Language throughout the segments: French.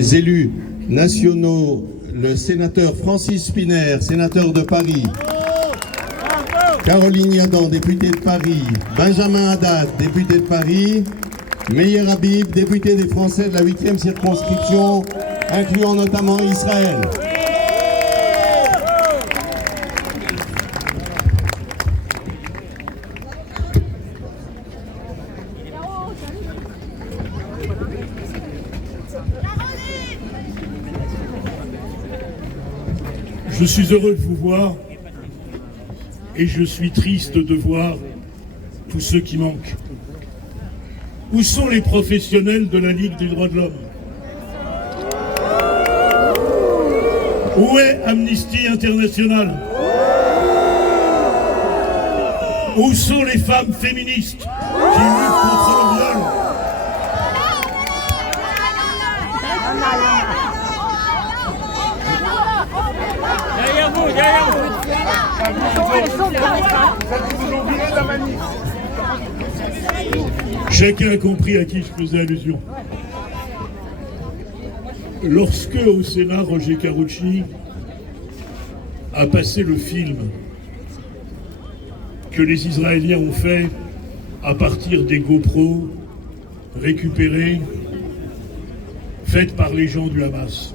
Les élus nationaux, le sénateur Francis Spinner, sénateur de Paris, Caroline Yadan, députée de Paris, Benjamin Haddad, député de Paris, Meyer Habib, député des Français de la 8e circonscription, incluant notamment Israël. Je suis heureux de vous voir et je suis triste de voir tous ceux qui manquent. Où sont les professionnels de la Ligue des droits de l'homme? Où est Amnesty International? Où sont les femmes féministes qui luttent contre le viol? Chacun a compris à qui je faisais allusion. Lorsque, au Sénat, Roger Carucci a passé le film que les Israéliens ont fait à partir des GoPro récupérés, faites par les gens du Hamas,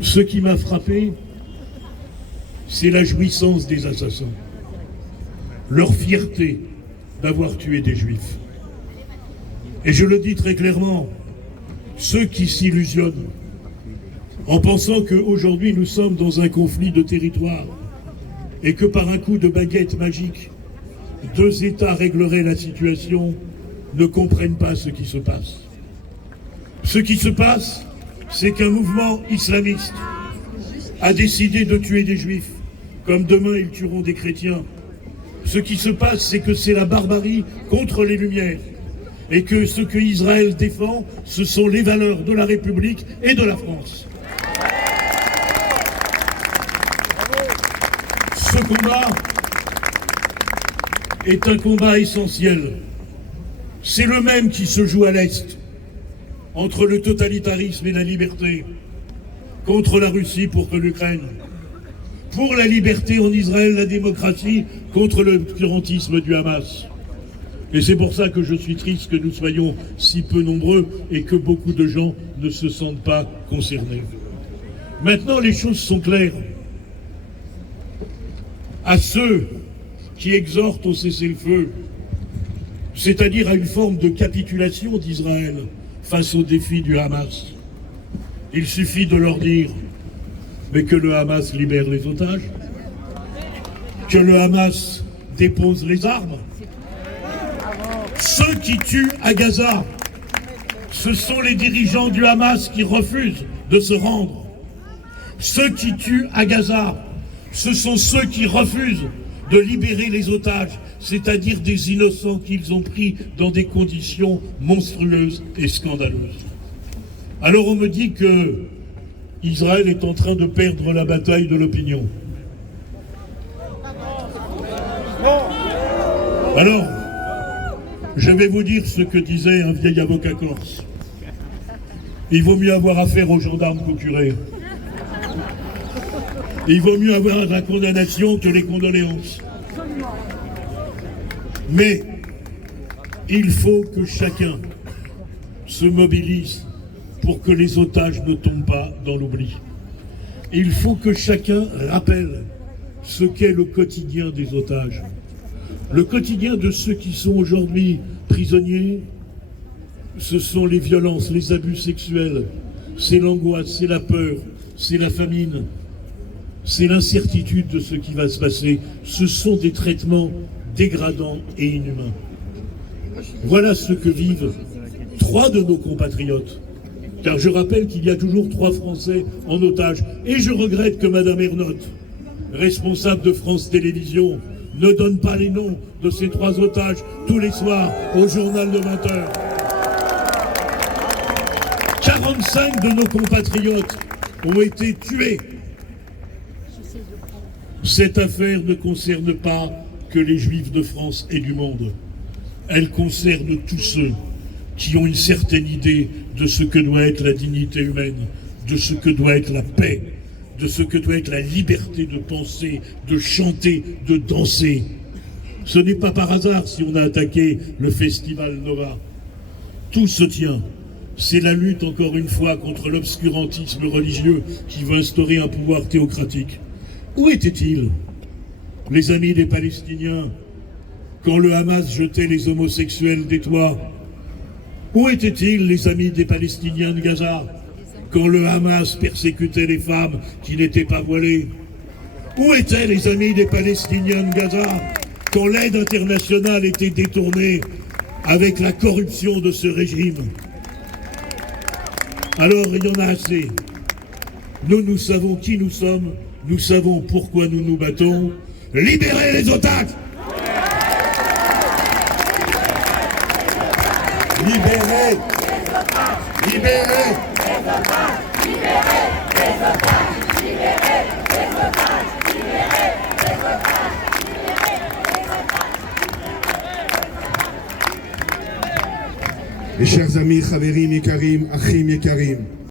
ce qui m'a frappé, c'est la jouissance des assassins, leur fierté d'avoir tué des Juifs. Et je le dis très clairement, ceux qui s'illusionnent en pensant qu'aujourd'hui nous sommes dans un conflit de territoire et que par un coup de baguette magique, 2 États régleraient la situation, ne comprennent pas ce qui se passe. Ce qui se passe, c'est qu'un mouvement islamiste a décidé de tuer des Juifs, comme demain ils tueront des chrétiens. Ce qui se passe, c'est que c'est la barbarie contre les Lumières, et que ce que Israël défend, ce sont les valeurs de la République et de la France. Ce combat est un combat essentiel. C'est le même qui se joue à l'Est, entre le totalitarisme et la liberté, contre la Russie pour l'Ukraine, pour la liberté en Israël, la démocratie, contre l'obscurantisme du Hamas. Et c'est pour ça que je suis triste que nous soyons si peu nombreux et que beaucoup de gens ne se sentent pas concernés. Maintenant, les choses sont claires. À ceux qui exhortent au cessez-le-feu, c'est-à-dire à une forme de capitulation d'Israël face aux défis du Hamas, il suffit de leur dire mais que le Hamas libère les otages, que le Hamas dépose les armes. Ceux qui tuent à Gaza, ce sont les dirigeants du Hamas qui refusent de se rendre. Ceux qui tuent à Gaza, ce sont ceux qui refusent de libérer les otages, c'est-à-dire des innocents qu'ils ont pris dans des conditions monstrueuses et scandaleuses. Alors on me dit que Israël est en train de perdre la bataille de l'opinion. Alors, je vais vous dire ce que disait un vieil avocat corse. Il vaut mieux avoir affaire aux gendarmes qu'aux curés. Il vaut mieux avoir la condamnation que les condoléances. Mais il faut que chacun se mobilise pour que les otages ne tombent pas dans l'oubli. Il faut que chacun rappelle ce qu'est le quotidien des otages. Le quotidien de ceux qui sont aujourd'hui prisonniers, ce sont les violences, les abus sexuels, c'est l'angoisse, c'est la peur, c'est la famine, c'est l'incertitude de ce qui va se passer. Ce sont des traitements dégradants et inhumains. Voilà ce que vivent 3 de nos compatriotes. Car je rappelle qu'il y a toujours 3 Français en otage. Et je regrette que Madame Ernotte, responsable de France Télévisions, ne donne pas les noms de ces 3 otages tous les soirs au journal de 20h. 45 de nos compatriotes ont été tués. Cette affaire ne concerne pas que les Juifs de France et du monde. Elle concerne tous ceux qui ont une certaine idée de ce que doit être la dignité humaine, de ce que doit être la paix, de ce que doit être la liberté de penser, de chanter, de danser. Ce n'est pas par hasard si on a attaqué le festival Nova. Tout se tient. C'est la lutte, encore une fois, contre l'obscurantisme religieux qui veut instaurer un pouvoir théocratique. Où étaient-ils, les amis des Palestiniens, quand le Hamas jetait les homosexuels des toits? Où étaient-ils, les amis des Palestiniens de Gaza, quand le Hamas persécutait les femmes qui n'étaient pas voilées? Où étaient les amis des Palestiniens de Gaza, quand l'aide internationale était détournée avec la corruption de ce régime? Alors il y en a assez. Nous savons qui nous sommes, nous savons pourquoi nous nous battons. Libérez les otages! Libérez! Libérez! Mes chers amis, Chaverim Yekarim, Achim Yekarim,